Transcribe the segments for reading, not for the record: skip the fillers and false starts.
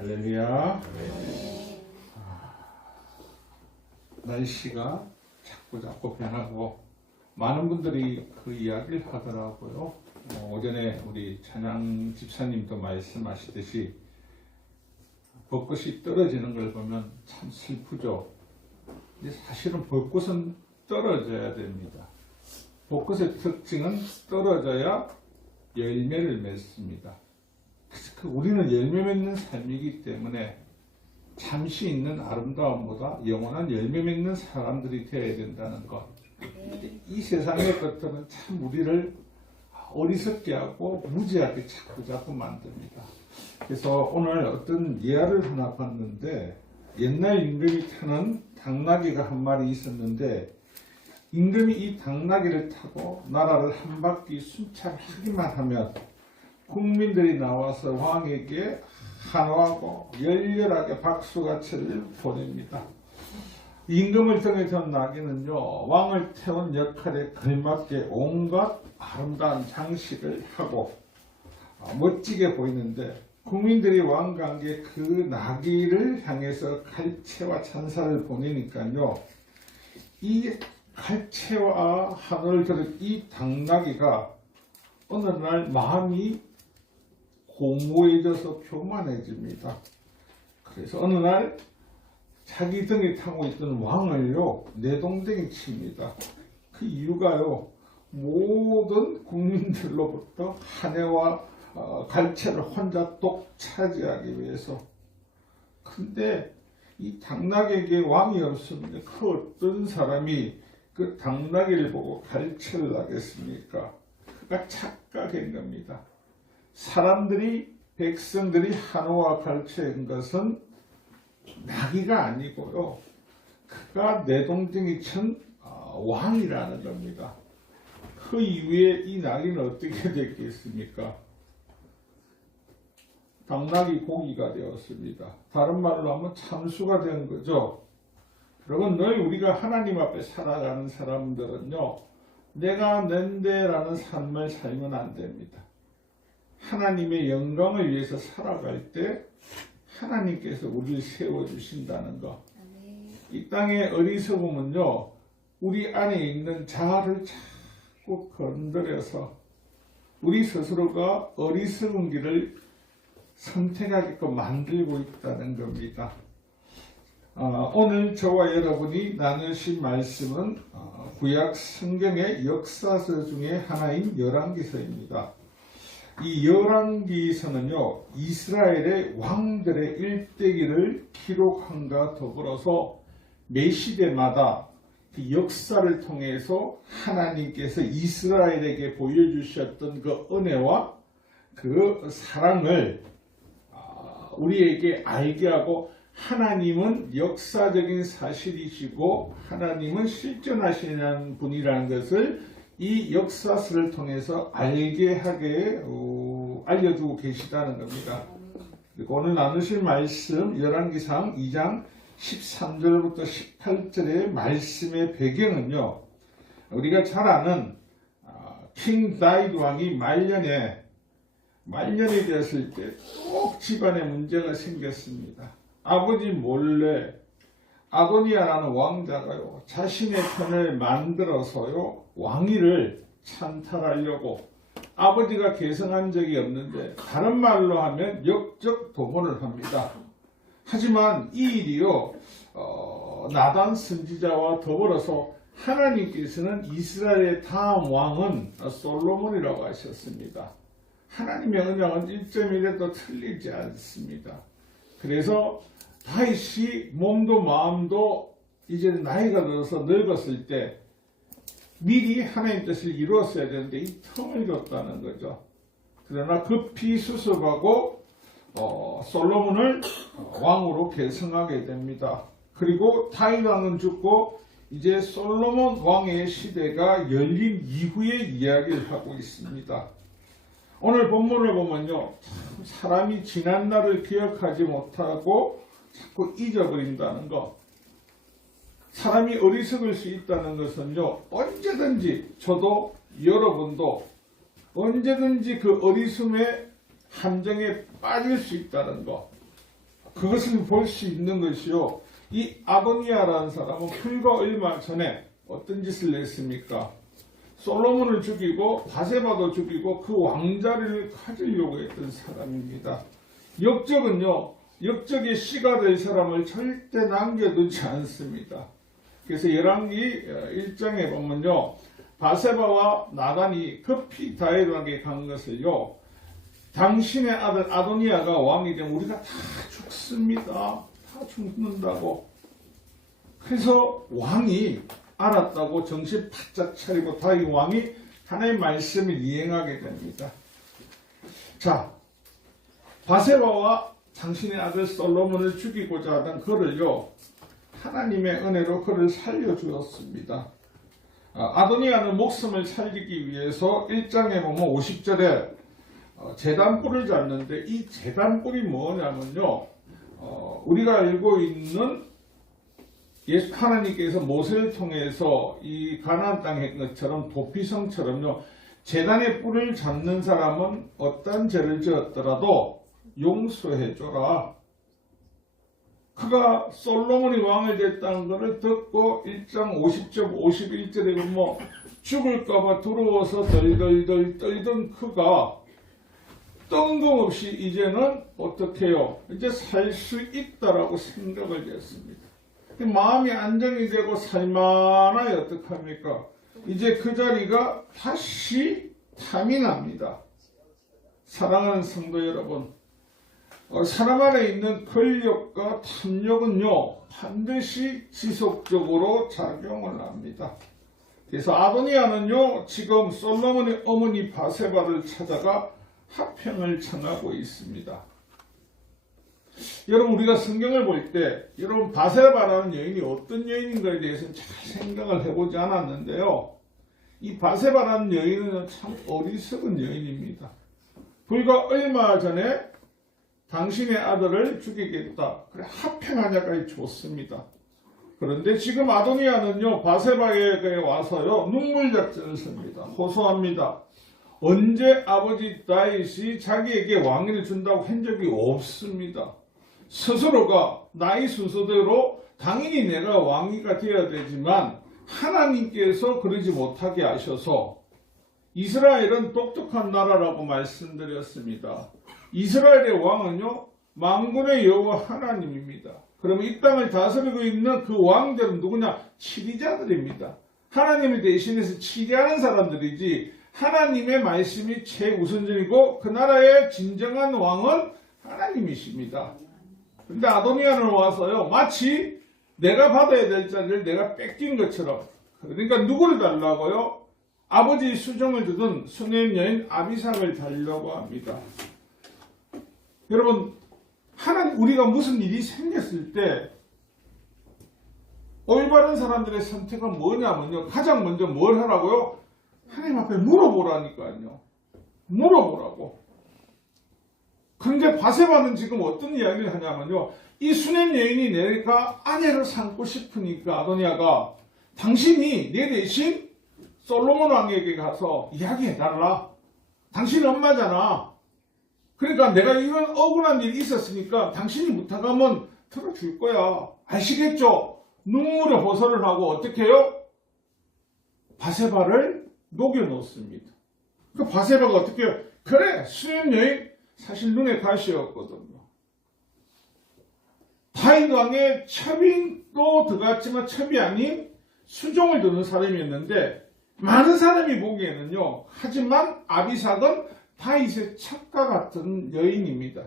할렐루야. 날씨가 자꾸 변하고 많은 분들이 그 이야기를 하더라고요. 오전에 우리 찬양 집사님도 말씀하시듯이 벚꽃이 떨어지는 걸 보면 참 슬프죠. 근데 사실은 벚꽃은 떨어져야 됩니다. 벚꽃의 특징은 떨어져야 열매를 맺습니다. 그래서 우리는 열매 맺는 삶이기 때문에 잠시 있는 아름다움보다 영원한 열매 맺는 사람들이 되어야 된다는 것. 이 세상의 것들은 참 우리를 어리석게 하고 무지하게 자꾸 만듭니다. 그래서 오늘 어떤 예화를 하나 봤는데, 옛날 임금이 타는 당나귀가 한 마리 있었는데, 임금이 이 당나귀를 타고 나라를 한 바퀴 순찰하기만 하면 국민들이 나와서 왕에게 환호하고 열렬하게 박수가치를 보냅니다. 임금을 등에 든 나귀는요, 왕을 태운 역할에 걸맞게 온갖 아름다운 장식을 하고 멋지게 보이는데, 국민들이 왕과 함께 그 나귀를 향해서 갈채와 찬사를 보내니까요, 이 갈채와 환호를 들은 이 당나귀가 어느 날 마음이 공고해져서 교만해집니다. 그래서 어느 날 자기 등에 타고 있던 왕을요, 내동댕이 칩니다. 그 이유가요, 모든 국민들로부터 한해와 갈채를 혼자 독차지하기 위해서. 근데 이 당나귀에게 왕이 없으면 그 어떤 사람이 그 당나귀를 보고 갈채를 하겠습니까? 그가 착각한 겁니다. 백성들이 한호와 갈채인 것은 나귀가 아니고요, 그가 내동댕이 친 왕이라는 겁니다. 그 이후에 이 나귀는 어떻게 됐겠습니까? 당나귀 고기가 되었습니다. 다른 말로 하면 참수가 된 거죠. 여러분, 우리가 하나님 앞에 살아가는 사람들은요, 내가 낸데라는 삶을 살면 안 됩니다. 하나님의 영광을 위해서 살아갈 때 하나님께서 우리를 세워주신다는 것. 이 땅의 어리석음은요, 우리 안에 있는 자아를 자꾸 건드려서 우리 스스로가 어리석은 길을 선택하게끔 만들고 있다는 겁니다. 오늘 저와 여러분이 나누실 말씀은 구약 성경의 역사서 중에 하나인 열왕기서입니다. 이 열왕기서는요, 이스라엘의 왕들의 일대기를 기록함과 더불어서 매 시대마다 그 역사를 통해서 하나님께서 이스라엘에게 보여주셨던 그 은혜와 그 사랑을 우리에게 알게 하고, 하나님은 역사적인 사실이시고 하나님은 실존하시는 분이라는 것을 이 역사서를 통해서 알게 하게 알려주고 계시다는 겁니다. 그리고 오늘 나누실 말씀 열왕기상 2장 13절부터 18절의 말씀의 배경은요, 우리가 잘 아는 킹 다윗 왕이 말년이 되었을 때 꼭 집안에 문제가 생겼습니다. 아버지 몰래 아도니아라는 왕자가요, 자신의 편을 만들어서요, 왕위를 찬탈하려고 아버지가 계승한 적이 없는데, 다른 말로 하면 역적 도모를 합니다. 하지만 이 일이요, 나단 선지자와 더불어서 하나님께서는 이스라엘의 다음 왕은 솔로몬이라고 하셨습니다. 하나님의 언약은 1.1에도 틀리지 않습니다. 그래서 다윗이 몸도 마음도 이제 나이가 들어서 늙었을 때 미리 하나님 뜻을 이루었어야 되는데 이 틈을 줬다는 거죠. 그러나 급히 수습하고 솔로몬을 왕으로 계승하게 됩니다. 그리고 다윗 왕은 죽고 이제 솔로몬 왕의 시대가 열린 이후의 이야기를 하고 있습니다. 오늘 본문을 보면요, 참 사람이 지난 날을 기억하지 못하고 자꾸 잊어버린다는 것. 사람이 어리석을 수 있다는 것은요, 언제든지 저도 여러분도 언제든지 그 어리석음의 함정에 빠질 수 있다는 것. 그것을 볼 수 있는 것이요. 이 아도니아라는 사람은 불과 얼마 전에 어떤 짓을 했습니까? 솔로몬을 죽이고 바세바도 죽이고 그 왕자리를 가지려고 했던 사람입니다. 역적은요, 역적의 씨가 될 사람을 절대 남겨두지 않습니다. 그래서 열왕기 1장에 보면요, 바세바와 나단이 급히 다윗에게 간 것을요, 당신의 아들 아도니아가 왕이 되면 우리가 다 죽습니다. 다 죽는다고. 그래서 왕이 알았다고 정신 바짝 차리고 다윗 왕이 하나님의 말씀을 이행하게 됩니다. 자, 바세바와 당신의 아들 솔로몬을 죽이고자 하던 그를요, 하나님의 은혜로 그를 살려주었습니다. 아도니아는 목숨을 살리기 위해서 1장에 보면 50절에 제단불을 잡는데, 이 제단불이 뭐냐면요, 우리가 알고 있는 하나님께서 모세를 통해서 이 가나안 땅에 했던 것처럼 도피성처럼요, 제단의 뿔을 잡는 사람은 어떤 죄를 지었더라도 용서해줘라. 그가 솔로몬이 왕을 됐다는 것을 듣고 1장 50절 51절에 보면 죽을까봐 두려워서 덜덜덜 떨던 그가 뜬금없이 이제는 어떻게 해요? 이제 살 수 있다라고 생각을 했습니다. 마음이 안정이 되고 살만하여 어떡합니까? 이제 그 자리가 다시 탐이 납니다. 사랑하는 성도 여러분, 사람 안에 있는 권력과 탐욕은요, 반드시 지속적으로 작용을 합니다. 그래서 아도니아는요, 지금 솔로몬의 어머니 바세바를 찾아가 합평을 청하고 있습니다. 여러분, 우리가 성경을 볼 때 여러분 바세바라는 여인이 어떤 여인인가에 대해서는 잘 생각을 해보지 않았는데요, 이 바세바라는 여인은 참 어리석은 여인입니다. 불과 얼마 전에 당신의 아들을 죽이겠다, 그래 합평하냐까지 줬습니다. 그런데 지금 아도니아는요, 바세바에게 와서요, 눈물 작전을 씁니다. 호소합니다. 언제 아버지 다윗이 자기에게 왕위를 준다고 한 적이 없습니다. 스스로가 나이 순서대로 당연히 내가 왕위가 되어야 되지만 하나님께서 그러지 못하게 하셔서, 이스라엘은 독특한 나라라고 말씀드렸습니다. 이스라엘의 왕은요, 만군의 여호와 하나님입니다. 그러면 이 땅을 다스리고 있는 그 왕들은 누구냐? 치리자들입니다. 하나님을 대신해서 치리하는 사람들이지, 하나님의 말씀이 최우선적이고 그 나라의 진정한 왕은 하나님이십니다. 근데 아도니아는 와서요, 마치 내가 받아야 될 자리를 내가 뺏긴 것처럼, 그러니까 누구를 달라고요? 아버지 수종을 두던 수냄 여인 아비삭을 달라고 합니다. 여러분, 우리가 무슨 일이 생겼을 때 올바른 사람들의 선택은 뭐냐면요, 가장 먼저 뭘 하라고요? 하나님 앞에 물어보라니까요. 물어보라고. 그런데 바세바는 지금 어떤 이야기를 하냐면요, 이 수냄 여인이 내가 아내를 삼고 싶으니까 아도니아가 당신이 내 대신 솔로몬 왕에게 가서 이야기해달라. 당신 엄마잖아. 그러니까 내가 이런 억울한 일이 있었으니까 당신이 부탁하면 들어줄 거야. 아시겠죠? 눈물에 호소를 하고 어떻게 해요? 바세바를 녹여놓습니다. 그 바세바가 어떻게 해요? 그래, 수냄 여인 사실 눈에 가시였거든요. 다윗 왕의 첩인도 들어갔지만 첩이 아닌 수종을 두는 사람이었는데, 많은 사람이 보기에는요, 하지만 아비삭은 다윗의 첩과 같은 여인입니다.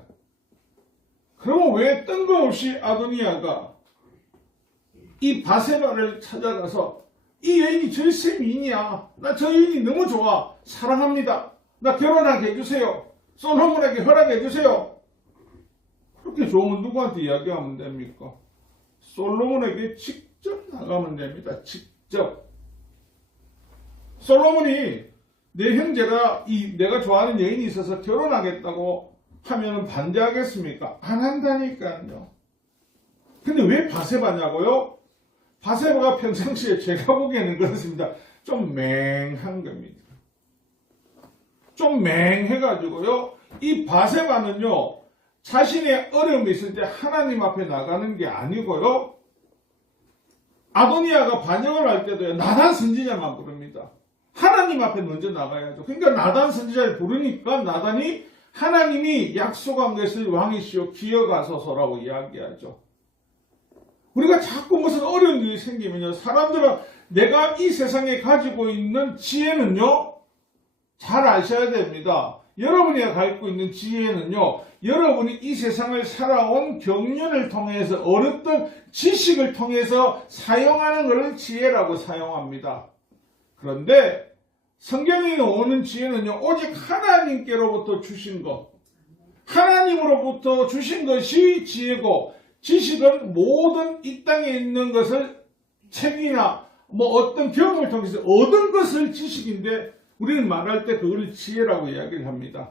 그러면 왜 뜬금없이 아도니아가 이 바세바를 찾아가서 이 여인이 절세미인이야, 나 저 여인이 너무 좋아, 사랑합니다, 나 결혼하게 해주세요, 솔로몬에게 허락해 주세요, 그렇게 좋으면 누구한테 이야기하면 됩니까? 솔로몬에게 직접 나가면 됩니다. 직접. 솔로몬이 내 형제가 내가 좋아하는 여인이 있어서 결혼하겠다고 하면 반대하겠습니까? 안 한다니까요. 근데 왜 바세바냐고요? 바세바가 평상시에 제가 보기에는 그렇습니다. 좀 맹한 겁니다. 좀 맹해가지고요, 이 바세바는요, 자신의 어려움이 있을 때 하나님 앞에 나가는 게 아니고요. 아도니아가 반역을 할 때도요. 나단 선지자만 부릅니다. 하나님 앞에 먼저 나가야죠. 그러니까 나단 선지자를 부르니까 나단이 하나님이 약속한 것을 왕이시여 기억하소서라고 이야기하죠. 우리가 자꾸 무슨 어려운 일이 생기면요. 사람들은 내가 이 세상에 가지고 있는 지혜는요. 잘 아셔야 됩니다. 여러분이 갖고 있는 지혜는요. 여러분이 이 세상을 살아온 경륜을 통해서 얻었던 지식을 통해서 사용하는 것을 지혜라고 사용합니다. 그런데 성경에 오는 지혜는요. 오직 하나님께로부터 주신 것. 하나님으로부터 주신 것이 지혜고 지식은 모든 이 땅에 있는 것을 책이나 어떤 경험을 통해서 얻은 것을 지식인데 우리는 말할 때 그걸 지혜라고 이야기를 합니다.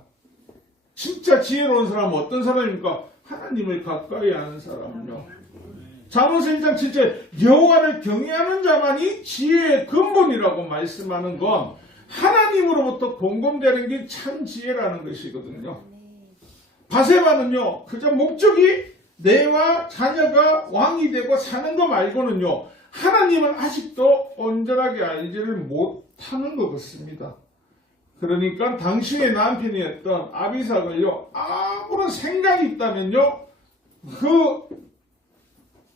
진짜 지혜로운 사람은 어떤 사람입니까? 하나님을 가까이 하는 사람은요. 잠언서 1장 7절 여호와를 경외하는 자만이 지혜의 근본이라고 말씀하는 건 하나님으로부터 공급되는 게 참 지혜라는 것이거든요. 바세바는요. 그저 목적이 내와 자녀가 왕이 되고 사는 거 말고는요. 하나님은 아직도 온전하게 알지를 못하는 것 같습니다. 그러니까 당신의 남편이었던 아비삭을요. 아무런 생각이 있다면요.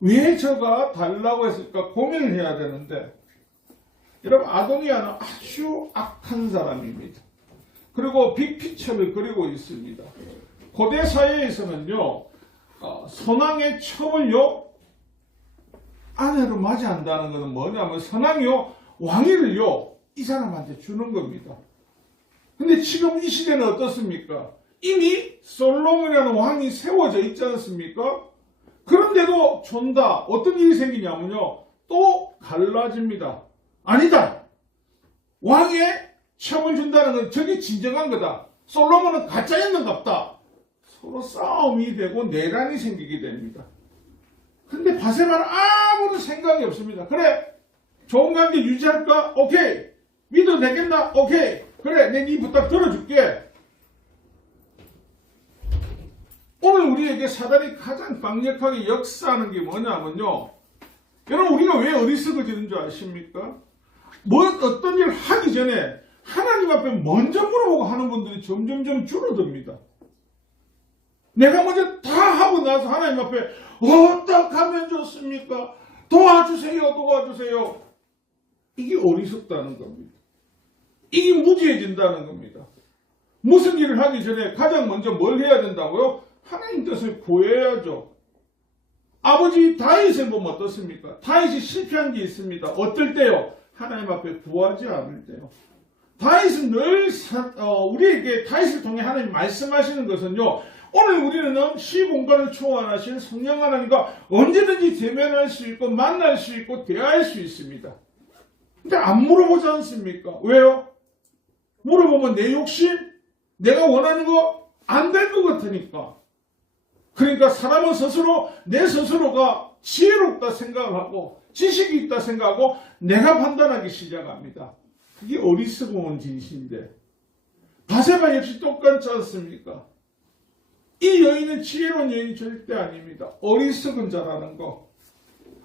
왜 저가 달라고 했을까 고민을 해야 되는데 여러분 아도니아는 아주 악한 사람입니다. 그리고 빅피처를 그리고 있습니다. 고대 사회에서는요. 선왕의 첩을요. 아내로 맞이한다는 것은 뭐냐면 선왕이요. 왕위를요. 이 사람한테 주는 겁니다. 근데 지금 이 시대는 어떻습니까? 이미 솔로몬이라는 왕이 세워져 있지 않습니까? 그런데도 존다. 어떤 일이 생기냐면요. 또 갈라집니다. 아니다. 왕의 첩을 준다는 건 저게 진정한 거다. 솔로몬은 가짜였는갑다. 서로 싸움이 되고 내란이 생기게 됩니다. 근데 바세바는 아무런 생각이 없습니다. 그래. 좋은 관계 유지할까? 오케이. 믿어도 되겠나? 오케이. 그래, 내 네 부탁 들어줄게. 오늘 우리에게 사단이 가장 강력하게 역사하는 게 뭐냐면요. 여러분, 우리가 왜 어리석어지는 줄 아십니까? 어떤 일을 하기 전에 하나님 앞에 먼저 물어보고 하는 분들이 점점점 줄어듭니다. 내가 먼저 다 하고 나서 하나님 앞에 어떻게 하면 좋습니까? 도와주세요, 도와주세요. 이게 어리석다는 겁니다. 이게 무지해진다는 겁니다. 무슨 일을 하기 전에 가장 먼저 뭘 해야 된다고요? 하나님 뜻을 구해야죠. 아버지 다윗을 보면 어떻습니까? 다윗이 실패한 게 있습니다. 어떨 때요? 하나님 앞에 구하지 않을 때요. 다윗은 늘 우리에게 다윗을 통해 하나님 말씀하시는 것은요. 오늘 우리는 시공간을 초월하신 성령 하나님과 언제든지 대면할 수 있고 만날 수 있고 대화할 수 있습니다. 근데 안 물어보지 않습니까? 왜요? 물어보면 내 욕심, 내가 원하는 거 안 될 것 같으니까. 그러니까 사람은 스스로 내 스스로가 지혜롭다 생각하고 지식이 있다 생각하고 내가 판단하기 시작합니다. 그게 어리석은 짓인데 바세바 역시 똑같지 않습니까? 이 여인은 지혜로운 여인이 절대 아닙니다. 어리석은 자라는 거.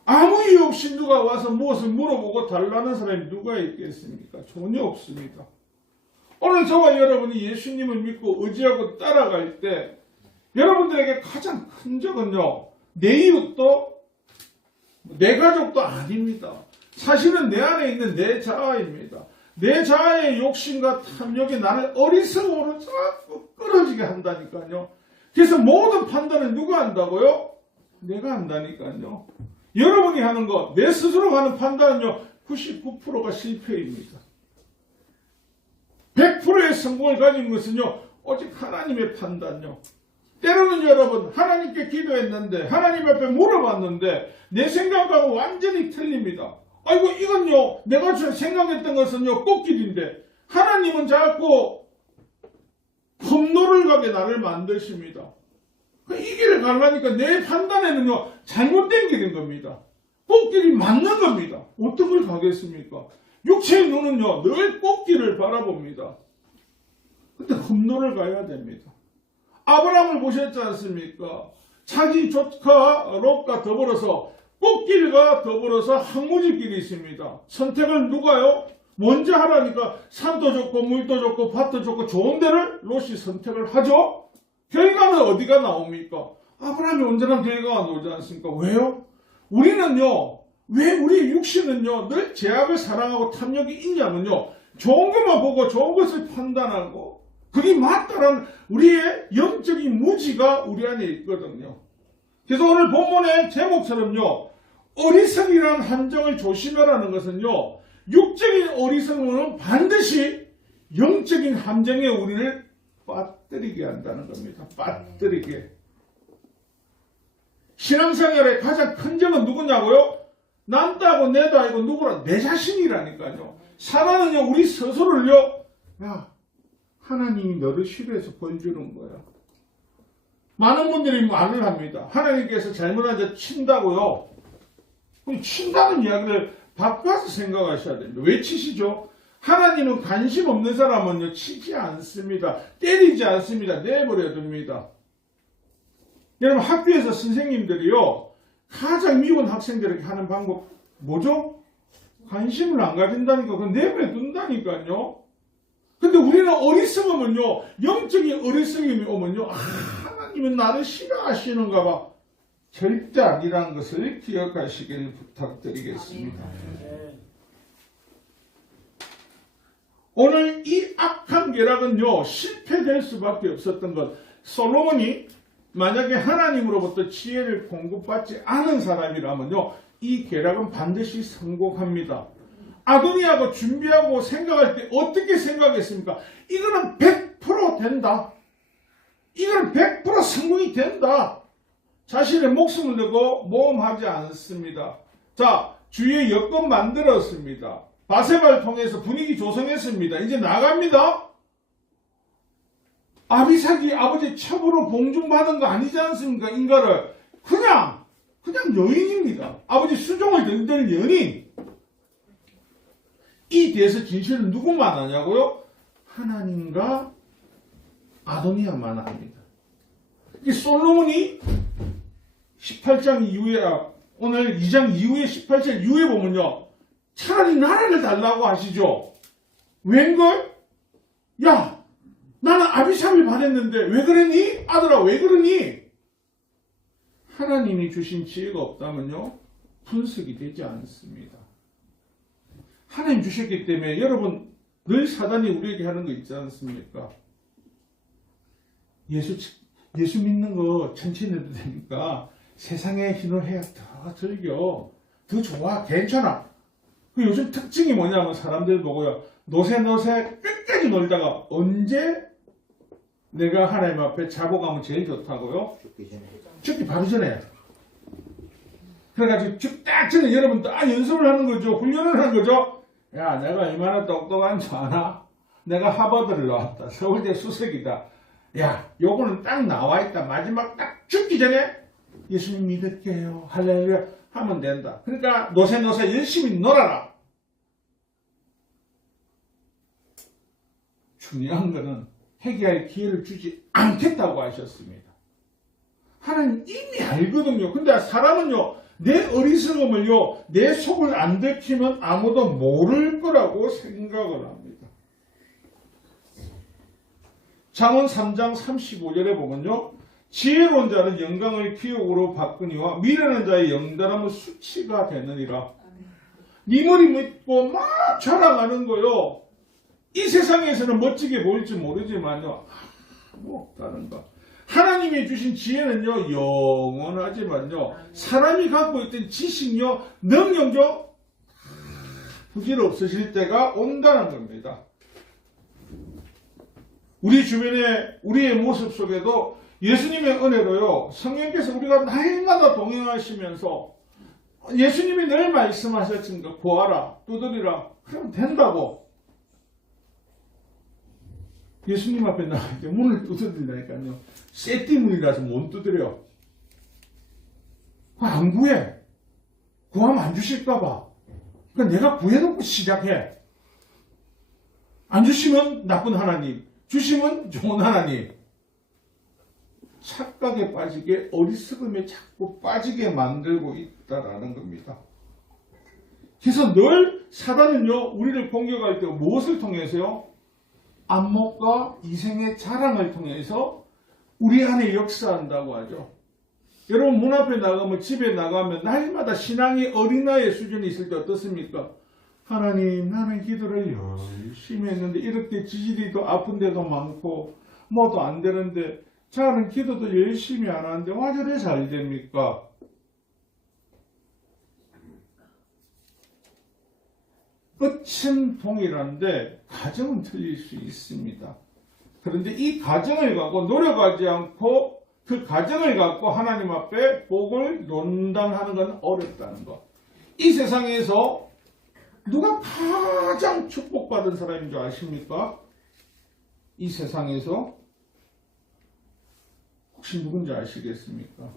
아무 이유 없이 누가 와서 무엇을 물어보고 달라는 사람이 누가 있겠습니까? 전혀 없습니다. 오늘 저와 여러분이 예수님을 믿고 의지하고 따라갈 때 여러분들에게 가장 큰 적은요. 내 이웃도 내 가족도 아닙니다. 사실은 내 안에 있는 내 자아입니다. 내 자아의 욕심과 탐욕이 나를 어리석음으로 자꾸 끌어지게 한다니까요. 그래서 모든 판단을 누가 한다고요? 내가 한다니까요. 여러분이 하는 것, 내 스스로 하는 판단은요, 99%가 실패입니다. 100%의 성공을 가진 것은요, 오직 하나님의 판단요. 때로는 여러분, 하나님께 기도했는데, 하나님 앞에 물어봤는데, 내 생각하고 완전히 틀립니다. 아이고, 이건요, 내가 생각했던 것은요, 꽃길인데, 하나님은 자꾸 험로를 가게 나를 만드십니다. 이 길을 가려니까 내 판단에는요, 잘못된 길인 겁니다. 꽃길이 맞는 겁니다. 어떤 걸 가겠습니까? 육체의 눈은요, 늘 꽃길을 바라봅니다. 근데 험로를 가야 됩니다. 아브라함을 보셨지 않습니까? 자기 조카 롯과 더불어서 꽃길과 더불어서 항무지길이 있습니다. 선택을 누가요? 먼저 하라니까 산도 좋고 물도 좋고 밭도 좋고 좋은 데를 롯이 선택을 하죠. 결과는 어디가 나옵니까? 아브라함이 온전한 결과가 나오지 않습니까? 왜요? 우리는요, 왜 우리 육신은요 늘 제약을 사랑하고 탐욕이 있냐면요, 좋은 것만 보고 좋은 것을 판단하고 그게 맞다라는 우리의 영적인 무지가 우리 안에 있거든요. 그래서 오늘 본문의 제목처럼요, 어리석이라는 함정을 조심하라는 것은요, 육적인 어리석음은 반드시 영적인 함정에 우리를 빠뜨리게 한다는 겁니다. 빠뜨리게. 신앙생활의 가장 큰 점은 누구냐고요? 남다고 내도 아니고 누구라? 내 자신이라니까요. 사단은요, 우리 스스로를요, 야, 하나님이 너를 싫어해서 벌주는 거야. 많은 분들이 말을 합니다. 하나님께서 잘못한 자 친다고요. 친다는 이야기를 바꿔서 생각하셔야 됩니다. 왜 치시죠? 하나님은 관심 없는 사람은요, 치지 않습니다. 때리지 않습니다. 내버려 둡니다. 여러분, 학교에서 선생님들이요, 가장 미운 학생들에게 하는 방법 뭐죠? 관심을 안 가진다니까, 그건 내버려 둔다니까요. 근데 우리는 어리석으면요, 영적인 어리석음이 오면요, 하나님은 나를 싫어하시는가 봐. 절대 아니라는 것을 기억하시길 부탁드리겠습니다. 오늘 이 악한 계략은요, 실패될 수밖에 없었던 것. 솔로몬이 만약에 하나님으로부터 지혜를 공급받지 않은 사람이라면요, 이 계략은 반드시 성공합니다. 아도니아가 준비하고 생각할 때 어떻게 생각했습니까? 이거는 100% 된다. 이거는 100% 성공이 된다. 자신의 목숨을 내고 모험하지 않습니다. 자, 주위에 여건 만들었습니다. 바세바를 통해서 분위기 조성했습니다. 이제 나갑니다. 아비삭이 아버지 첩으로 봉중받은 거 아니지 않습니까? 인가를. 그냥 여인입니다. 아버지 수종을 든들 연인. 이 대해서 진실을 누구만 아냐고요? 하나님과 아도니아만 압니다. 이 솔로몬이 18장 이후에, 오늘 2장 이후에 18장 이후에 보면요, 차라리 나라를 달라고 하시죠. 웬걸? 야, 나는 아비삭을 받았는데 왜 그러니? 아들아, 왜 그러니? 하나님이 주신 지혜가 없다면요, 분석이 되지 않습니다. 하나님 주셨기 때문에 여러분, 늘 사단이 우리에게 하는 거 있지 않습니까? 예수 믿는 거 천천히 해도 되니까 세상의 힘을 해야 더 즐겨. 더 좋아. 괜찮아. 요즘 특징이 뭐냐면 사람들 보고요, 노세 끝까지 놀다가 언제 내가 하나님 앞에 잡아가면 제일 좋다고요? 죽기 바로 전에. 그래가지고 딱 전에 여러분 딱 연습을 하는 거죠. 훈련을 하는 거죠. 야, 내가 얼마나 똑똑한 줄 아나? 내가 하버드를 나왔다. 서울대 수석이다. 야, 요거는 딱 나와있다. 마지막 딱 죽기 전에 예수님 믿을게요. 할렐루야 하면 된다. 그러니까 노세 열심히 놀아라. 중요한 거는 회개할 기회를 주지 않겠다고 하셨습니다. 하나님 이미 알거든요. 근데 사람은요, 내 어리석음을요, 내 속을 안 들키면 아무도 모를 거라고 생각을 합니다. 잠언 3장 35절에 보면요, 지혜로운 자는 영광을 기억으로 바꾸니와 미련한 자의 영달함은 수치가 되느니라. 네 머리 믿고 막 자랑하는 거요, 이 세상에서는 멋지게 보일지 모르지만요, 없다는 거. 하나님이 주신 지혜는요, 영원하지만요, 사람이 갖고 있던 지식요, 능력요, 부질없으실 때가 온다는 겁니다. 우리 주변에, 우리의 모습 속에도 예수님의 은혜로요, 성령께서 우리가 날마다 동행하시면서 예수님이 늘 말씀하셨으니까 구하라, 두드리라, 그러면 된다고. 예수님 앞에 나갈 때 문을 두드린다니까요. 쇠띠문이라서 못 두드려. 안 구해. 구하면 안 주실까봐. 그러니까 내가 구해놓고 시작해. 안 주시면 나쁜 하나님, 주시면 좋은 하나님. 착각에 빠지게 어리석음에 자꾸 빠지게 만들고 있다라는 겁니다. 그래서 늘 사단은요 우리를 공격할 때 무엇을 통해서요? 안목과 이생의 자랑을 통해서 우리 안에 역사한다고 하죠. 여러분 문 앞에 나가면 집에 나가면 날마다 신앙이 어린아이의 수준이 있을 때 어떻습니까? 하나님 나는 기도를 열심히 했는데 이렇게 지지리도 아픈 데도 많고 뭐도 안 되는데 저는 기도도 열심히 안 하는데 와 저래 잘 됩니까? 끝은 동일한데 가정은 틀릴 수 있습니다. 그런데 이 가정을 갖고 노력하지 않고 그 가정을 갖고 하나님 앞에 복을 논당하는 건 어렵다는 것. 이 세상에서 누가 가장 축복받은 사람인 줄 아십니까? 이 세상에서 혹시 누군지 아시겠습니까?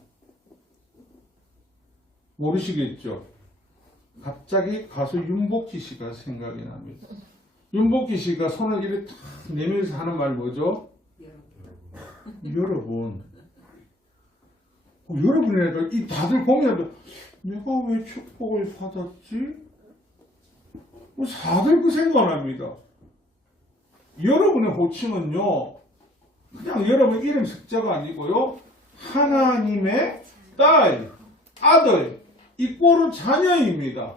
모르시겠죠? 갑자기 가수 윤복희 씨가 생각이 납니다. 윤복희 씨가 손을 이렇게 탁 내밀어서 하는 말 뭐죠? 여러분. 여러분이니까 이 다들 공연도 내가 왜 축복을 받았지? 다들 그 생각납니다. 여러분의 호칭은요, 그냥 여러분 이름 석자가 아니고요, 하나님의 딸, 아들, 이 꼴은 자녀입니다.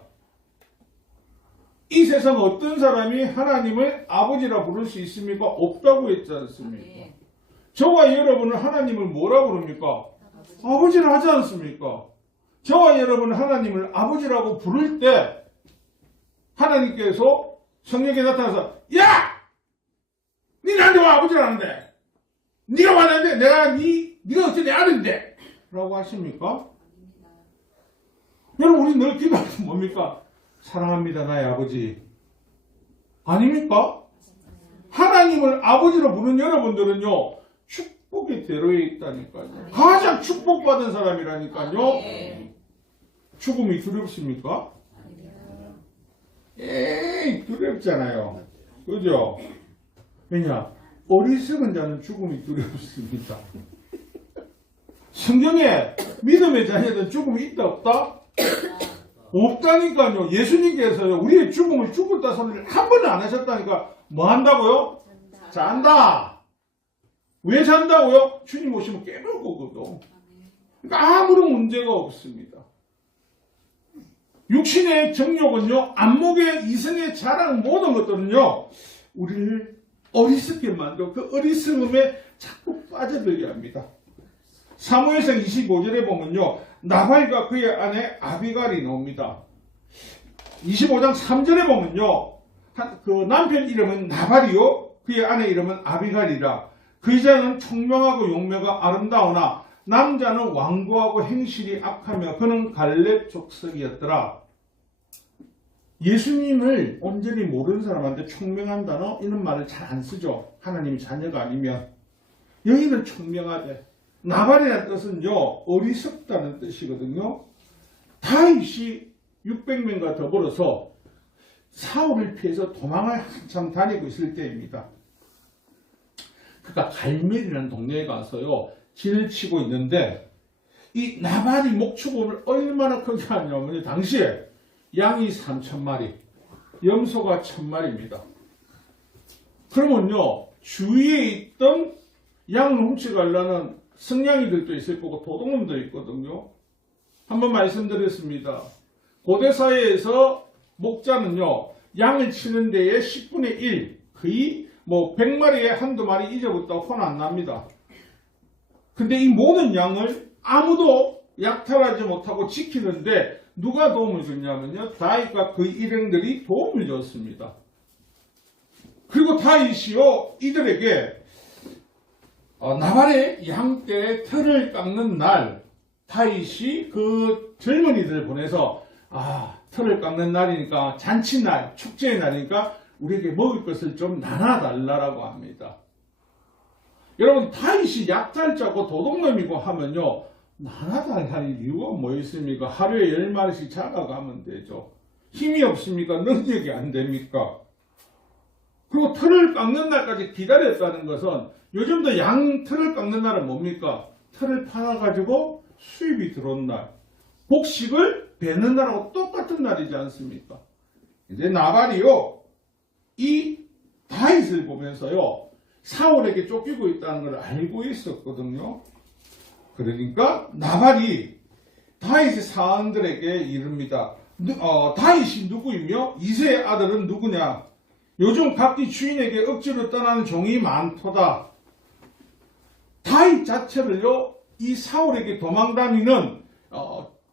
이 세상 어떤 사람이 하나님을 아버지라 부를 수 있습니까? 없다고 했지 않습니까? 저와 여러분은 하나님을 뭐라 부릅니까? 아버지라 하지 않습니까? 저와 여러분은 하나님을 아버지라고 부를 때 하나님께서 성령에 나타나서 야! 니 나한테 와 아버지라는데 니가 왔는데 내가 니가 어째 내 아들인데 라고 하십니까? 여러분 우리 늘 기도할 때 뭡니까? 사랑합니다 나의 아버지 아닙니까? 하나님을 아버지로 부르는 여러분들은요 축복의 대로에 있다니까요. 가장 축복받은 사람이라니까요. 죽음이 두렵습니까? 에이 두렵잖아요. 그죠? 왜냐? 어리석은 자는 죽음이 두렵습니다. 성경에 믿음의 자녀들은 죽음이 있다 없다? 없다니까요. 예수님께서요 우리의 죽음을 죽었다 소리를 한 번도 안 하셨다니까 뭐 한다고요? 잔다. 왜 잔다고요? 주님 오시면 깨물 거거든. 그러니까 아무런 문제가 없습니다. 육신의 정욕은요, 안목의 이성의 자랑 모든 것들은요, 우리를 어리석게 만들고 그 어리석음에 자꾸 빠져들게 합니다. 사무엘상 25절에 보면요, 나발과 그의 아내 아비갈이 나옵니다. 25장 3절에 보면요, 그 남편 이름은 나발이요, 그의 아내 이름은 아비갈이라. 그 여자는 총명하고 용매가 아름다우나 남자는 완고하고 행실이 악하며 그는 갈렙 족속이었더라. 예수님을 온전히 모르는 사람한테 총명한 단어 이런 말을 잘 안 쓰죠. 하나님이 자녀가 아니면. 여기는 총명하대. 나발이라는 뜻은요 어리석다는 뜻이거든요. 다윗이 600명과 더불어서 사울을 피해서 도망을 한참 다니고 있을 때입니다. 그가 갈멜이라는 동네에 가서요 진을 치고 있는데 이 나발이 목축업을 얼마나 크게 하냐면 당시에 양이 3,000마리, 염소가 1,000마리입니다. 그러면요 주위에 있던 양을 훔쳐가려는 승냥이들도 있을 거고 도둑놈도 있거든요. 한번 말씀드렸습니다. 고대 사회에서 목자는요 양을 치는 데에 10분의 1 거의 100마리에 한두 마리 잊어버렸다고 혼 안 납니다. 근데 이 모든 양을 아무도 약탈하지 못하고 지키는데 누가 도움을 줬냐면요 다윗과 그 일행들이 도움을 줬습니다. 그리고 다윗이요 이들에게 나발의 양떼의 털을 깎는 날 다윗이 그 젊은이들을 보내서 털을 깎는 날이니까 잔치날 축제의 날이니까 우리에게 먹을 것을 좀 나눠달라고 합니다. 여러분 다윗이 약탈자고 도둑놈이고 하면요 나눠달라는 이유가 뭐 있습니까? 하루에 10마리씩 잡아가면 되죠. 힘이 없습니까? 능력이 안 됩니까? 그리고 털을 깎는 날까지 기다렸다는 것은 요즘도 양 털을 깎는 날은 뭡니까? 털을 팔아가지고 수입이 들어온 날, 곡식을 베는 날하고 똑같은 날이지 않습니까? 이제 나발이요, 이 다윗을 보면서요, 사울에게 쫓기고 있다는 걸 알고 있었거든요. 그러니까 나발이 다윗의 사원들에게 이릅니다. 다윗이 누구이며 이새의 아들은 누구냐? 요즘 각기 주인에게 억지로 떠나는 종이 많도다. 다윗 자체를요, 이 사울에게 도망다니는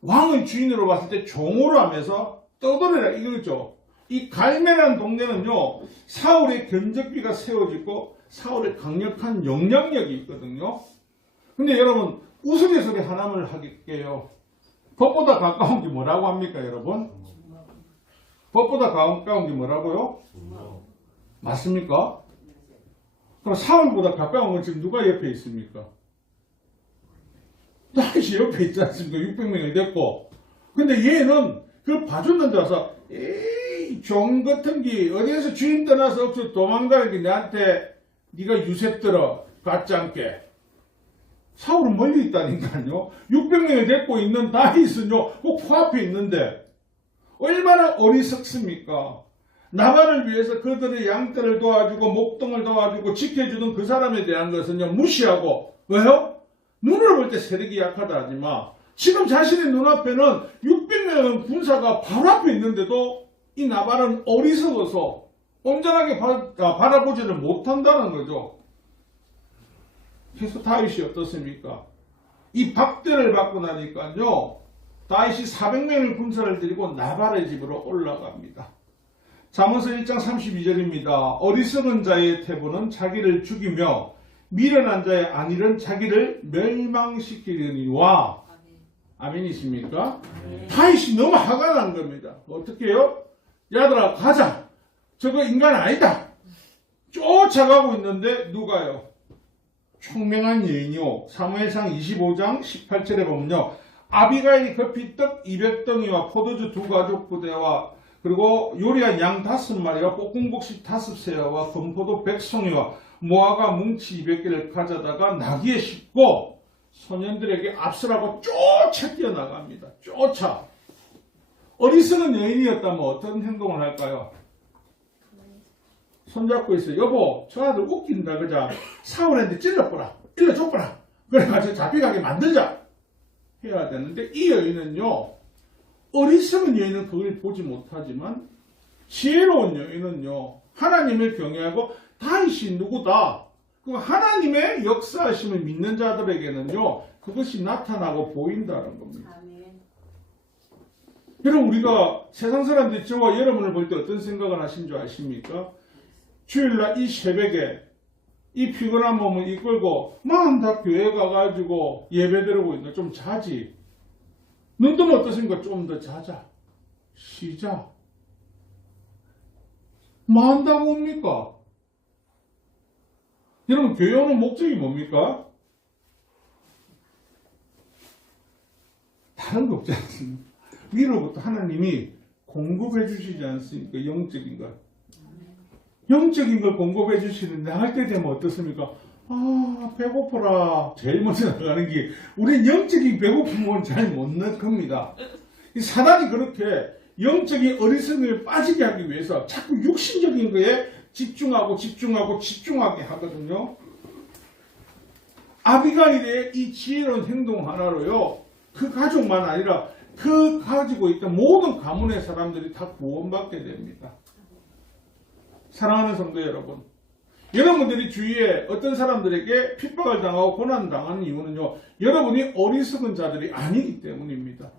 왕의 주인으로 봤을 때 종으로 하면서 떠돌아라 이거죠. 이 갈멜이라는 동네는요, 사울의 견적비가 세워지고 사울의 강력한 영향력이 있거든요. 근데 여러분, 우스갯소리 하나를 하게요. 법보다 가까운 게 뭐라고 합니까, 여러분? 법보다 가까운 게 뭐라고요? 맞습니까? 그럼 사울보다 가까운 건 지금 누가 옆에 있습니까? 다윗이 옆에 있지 않습니까? 600명이 됐고. 근데 얘는 그걸 봐줬는데 와서, 에이, 종 같은 게 어디에서 주인 떠나서 없어 도망가는 게 나한테 네가 유세 들어 같지 않게. 사울은 멀리 있다니까요. 600명이 데리고 있는 다윗은요, 꼭 코앞에 있는데 얼마나 어리석습니까? 나발을 위해서 그들의 양떼를 도와주고 목동을 도와주고 지켜주는 그 사람에 대한 것은요, 무시하고. 왜요? 눈으로 볼 때 세력이 약하다 하지만 지금 자신의 눈앞에는 600명의 군사가 바로 앞에 있는데도 이 나발은 어리석어서 온전하게 바라보지를 못한다는 거죠. 그래서 다윗이 어떻습니까? 이 박대를 받고 나니까요, 다윗이 400명의 군사를 데리고 나발의 집으로 올라갑니다. 잠언서 1장 32절입니다. 어리석은 자의 태보는 자기를 죽이며 미련한 자의 안일은 자기를 멸망시키려니와. 아멘이십니까? 다윗이 너무 화가 난 겁니다. 어떻게 해요? 야들아 가자. 저거 인간 아니다. 쫓아가고 있는데 누가요? 총명한 여인이요. 사무엘상 25장 18절에 보면요, 아비가일이 급히 떡 200덩이와 포도주 2가죽 부대와 그리고 요리한 양 5마리와 볶음곡식 5세와 건포도 100송이와 무화과 뭉치 200개를 가져다가 나귀에 싣고 소년들에게 앞서라고 쫓아 뛰어나갑니다. 쫓아. 어리석은 여인이었다면 어떤 행동을 할까요? 손잡고 있어요. 여보, 저 아들 웃긴다, 그자? 사울한테 찔러보라. 일러줘보라. 그래가지고 잡혀가게 만들자. 해야 되는데, 이 여인은요, 어리석은 여인은 그걸 보지 못하지만, 지혜로운 여인은요, 하나님을 경외하고, 다윗이 누구다? 그 하나님의 역사하심을 믿는 자들에게는요, 그것이 나타나고 보인다는 겁니다. 여러분, 우리가 세상 사람들이 저와 여러분을 볼 때 어떤 생각을 하신 줄 아십니까? 주일날 이 새벽에 이 피곤한 몸을 이끌고 다 교회 가가지고 예배 드리고 있는데 좀 자지. 눈 뜨면 어떻습니까? 좀 더 자자. 쉬자. 뭐 한다고 옵니까? 여러분, 교회 오는 목적이 뭡니까? 다른 거 없지 않습니까? 위로부터 하나님이 공급해 주시지 않습니까? 영적인 것. 영적인 걸 공급해 주시는데 할 때 되면 어떻습니까? 아, 배고프라. 제일 먼저 나가는 게, 우린 영적인 배고픔은 잘 못 느낍니다. 사단이 그렇게 영적인 어리석음에 빠지게 하기 위해서 자꾸 육신적인 거에 집중하게 하거든요. 아비가일의 이 지혜로운 행동 하나로요, 그 가족만 아니라 그 가지고 있던 모든 가문의 사람들이 다 구원받게 됩니다. 사랑하는 성도 여러분, 여러분들이 주위에 어떤 사람들에게 핍박을 당하고 고난을 당하는 이유는요, 여러분이 어리석은 자들이 아니기 때문입니다.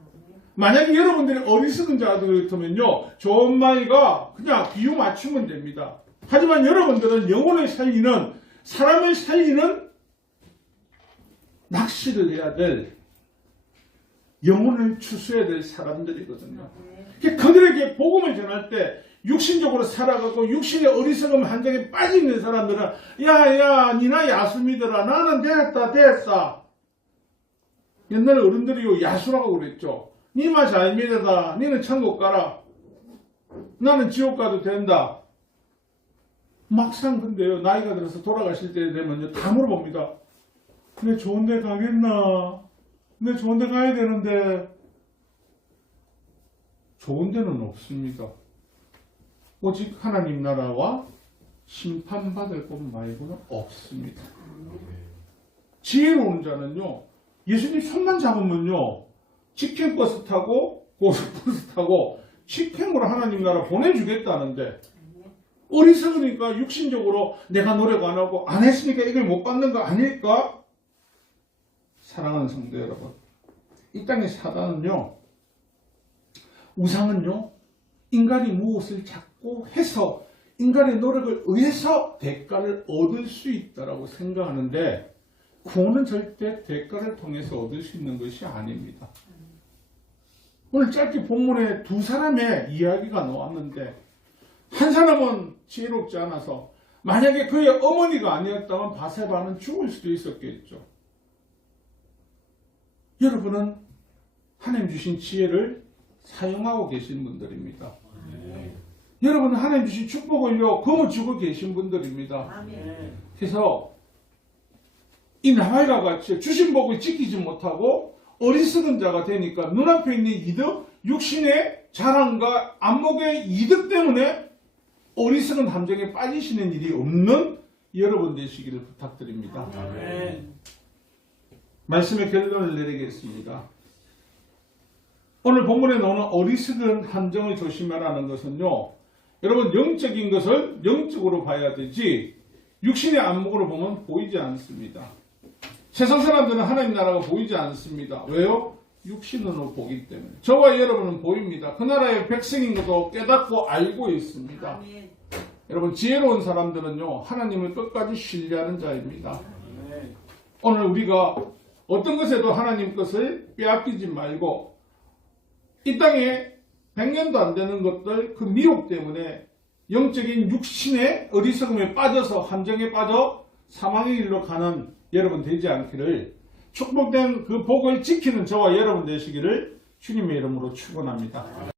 만약에 여러분들이 어리석은 자들이었다면요, 좋은 말과 그냥 비유 맞추면 됩니다. 하지만 여러분들은 영혼을 살리는, 사람을 살리는 낚시를 해야 될, 영혼을 추수해야 될 사람들이거든요. 그들에게 복음을 전할 때 육신적으로 살아가고 육신의 어리석음 한정에 빠져있는 사람들은 야 니나 야수 믿어라. 나는 됐다. 옛날에 어른들이 야수라고 그랬죠. 니마 잘 믿어라. 니는 천국 가라. 나는 지옥 가도 된다. 막상 근데요, 나이가 들어서 돌아가실 때 되면요, 다 물어봅니다. 내 좋은데 가겠나? 내 좋은데 가야 되는데. 좋은 데는 없습니다. 오직 하나님 나라와 심판받을 곳 말고는 없습니다. 지혜로운 자는요, 예수님 손만 잡으면요, 직행버스 타고 고속버스 타고 직행으로 하나님 나라 보내주겠다는데, 어리석으니까 육신적으로 내가 노력 안 하고 안 했으니까 이걸 못 받는 거 아닐까? 사랑하는 성도 여러분, 이 땅의 사단은요, 우상은요, 인간이 무엇을 찾고 해서 인간의 노력을 의해서 대가를 얻을 수 있다라고 생각하는데, 구원은 절대 대가를 통해서 얻을 수 있는 것이 아닙니다. 오늘 짧게 본문에 두 사람의 이야기가 나왔는데, 한 사람은 지혜롭지 않아서 만약에 그의 어머니가 아니었다면 바세바는 죽을 수도 있었겠죠. 여러분은 하나님 주신 지혜를 사용하고 계신 분들입니다. 여러분은 하나님 주신 축복을요, 거머쥐고 계신 분들입니다. 그래서 이 나발과 같이 주신 복을 지키지 못하고 어리석은 자가 되니까 눈앞에 있는 이득, 육신의 자랑과 안목의 이득 때문에 어리석은 함정에 빠지시는 일이 없는 여러분 되시기를 부탁드립니다. 말씀의 결론을 내리겠습니다. 오늘 본문에 나오는 어리석은 함정을 조심하라는 것은요, 여러분 영적인 것을 영적으로 봐야 되지 육신의 안목으로 보면 보이지 않습니다. 세상 사람들은 하나님 나라가 보이지 않습니다. 왜요? 육신으로 보기 때문에. 저와 여러분은 보입니다. 그 나라의 백성인 것도 깨닫고 알고 있습니다. 아멘. 여러분 지혜로운 사람들은요, 하나님을 끝까지 신뢰하는 자입니다. 오늘 우리가 어떤 것에도 하나님 것을 빼앗기지 말고 이 땅에 100년도 안 되는 것들, 그 미혹 때문에 영적인 육신의 어리석음에 빠져서 함정에 빠져 사망의 길로 가는 여러분 되지 않기를, 축복된 그 복을 지키는 저와 여러분 되시기를 주님의 이름으로 축원합니다.